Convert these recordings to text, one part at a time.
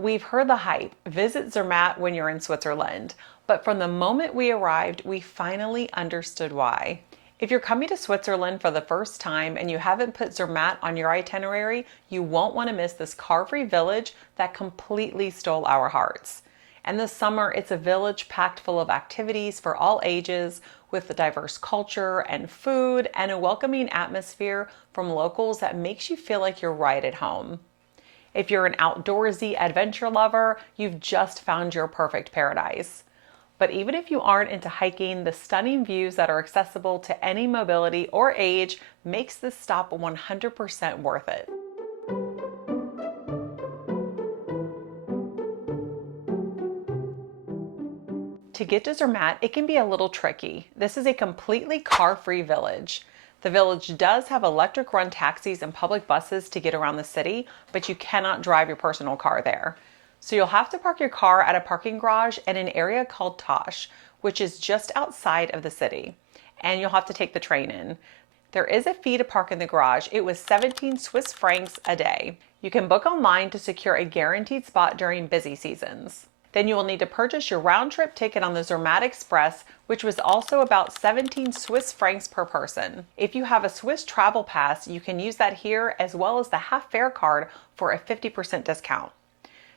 We've heard the hype, visit Zermatt when you're in Switzerland, but from the moment we arrived, we finally understood why. If you're coming to Switzerland for the first time and you haven't put Zermatt on your itinerary, you won't want to miss this car-free village that completely stole our hearts. And this summer, it's a village packed full of activities for all ages, with a diverse culture and food and a welcoming atmosphere from locals that makes you feel like you're right at home. If you're an outdoorsy adventure lover, you've just found your perfect paradise. But even if you aren't into hiking, the stunning views that are accessible to any mobility or age makes this stop 100% worth it. To get to Zermatt, it can be a little tricky. This is a completely car-free village. The village does have electric run taxis and public buses to get around the city, but you cannot drive your personal car there. So you'll have to park your car at a parking garage in an area called Tosh, which is just outside of the city. And you'll have to take the train in. There is a fee to park in the garage. It was 17 Swiss francs a day. You can book online to secure a guaranteed spot during busy seasons. Then you will need to purchase your round-trip ticket on the Zermatt Express, which was also about 17 Swiss francs per person. If you have a Swiss travel pass, you can use that here as well as the half-fare card for a 50% discount.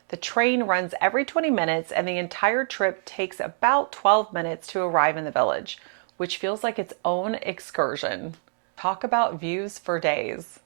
The train runs every 20 minutes and the entire trip takes about 12 minutes to arrive in the village, which feels like its own excursion. Talk about views for days.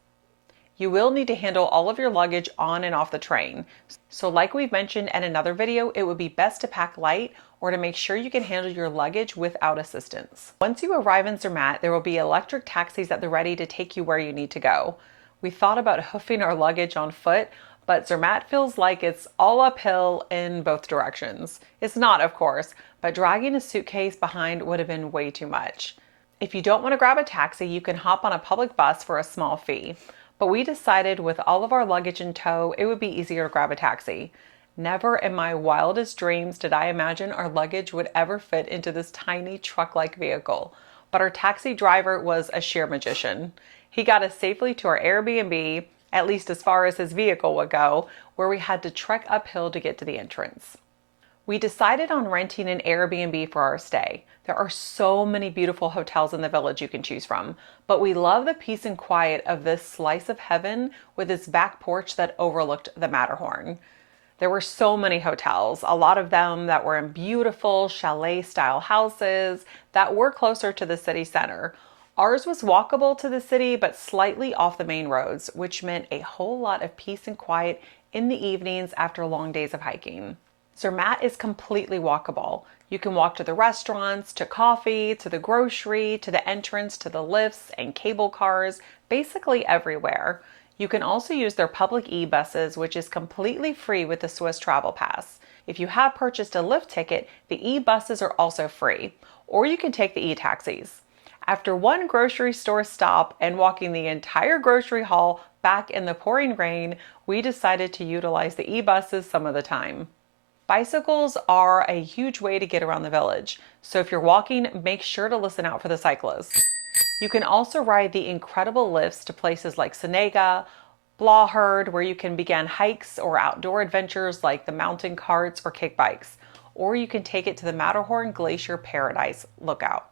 You will need to handle all of your luggage on and off the train. So like we've mentioned in another video, it would be best to pack light or to make sure you can handle your luggage without assistance. Once you arrive in Zermatt, there will be electric taxis at the ready to take you where you need to go. We thought about hoofing our luggage on foot, but Zermatt feels like it's all uphill in both directions. It's not, of course, but dragging a suitcase behind would have been way too much. If you don't want to grab a taxi, you can hop on a public bus for a small fee. But we decided with all of our luggage in tow, it would be easier to grab a taxi. Never in my wildest dreams did I imagine our luggage would ever fit into this tiny truck-like vehicle. But our taxi driver was a sheer magician. He got us safely to our Airbnb, at least as far as his vehicle would go, where we had to trek uphill to get to the entrance. We decided on renting an Airbnb for our stay. There are so many beautiful hotels in the village you can choose from, but we love the peace and quiet of this slice of heaven with its back porch that overlooked the Matterhorn. There were so many hotels, a lot of them that were in beautiful chalet-style houses that were closer to the city center. Ours was walkable to the city, but slightly off the main roads, which meant a whole lot of peace and quiet in the evenings after long days of hiking. Zermatt is completely walkable. You can walk to the restaurants, to coffee, to the grocery, to the entrance, to the lifts and cable cars, basically everywhere. You can also use their public e-buses, which is completely free with the Swiss Travel Pass. If you have purchased a lift ticket, the e-buses are also free, or you can take the e-taxis. After one grocery store stop and walking the entire grocery haul back in the pouring rain, we decided to utilize the e-buses some of the time. Bicycles are a huge way to get around the village, so if you're walking, make sure to listen out for the cyclists. You can also ride the incredible lifts to places like Senega, Blauherd, where you can begin hikes or outdoor adventures like the mountain carts or kick bikes, or you can take it to the Matterhorn Glacier Paradise Lookout.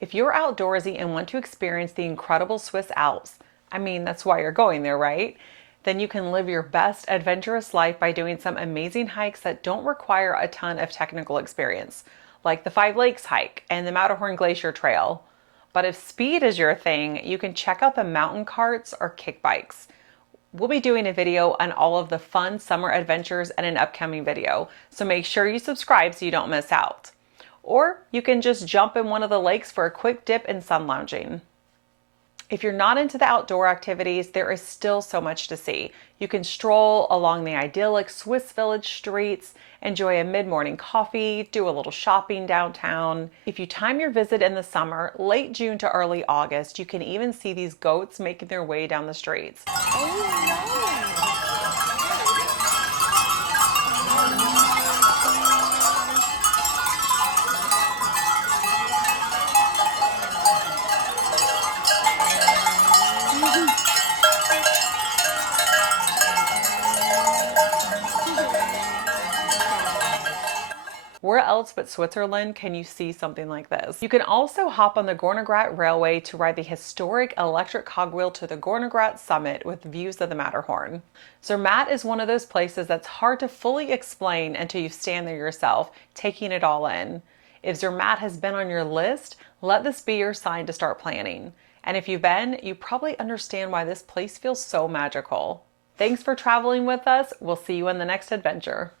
If you're outdoorsy and want to experience the incredible Swiss Alps, I mean, that's why you're going there, right? Then you can live your best adventurous life by doing some amazing hikes that don't require a ton of technical experience, like the Five Lakes hike and the Matterhorn Glacier Trail. But if speed is your thing, you can check out the mountain carts or kick bikes. We'll be doing a video on all of the fun summer adventures in an upcoming video, so make sure you subscribe so you don't miss out. Or you can just jump in one of the lakes for a quick dip and sun lounging. If you're not into the outdoor activities, there is still so much to see. You can stroll along the idyllic Swiss village streets, enjoy a mid-morning coffee, do a little shopping downtown. If you time your visit in the summer, late June to early August, you can even see these goats making their way down the streets. Where else but Switzerland can you see something like this? You can also hop on the Gornergrat Railway to ride the historic electric cogwheel to the Gornergrat summit with views of the Matterhorn. Zermatt is one of those places that's hard to fully explain until you stand there yourself, taking it all in. If Zermatt has been on your list, let this be your sign to start planning. And if you've been, you probably understand why this place feels so magical. Thanks for traveling with us. We'll see you in the next adventure.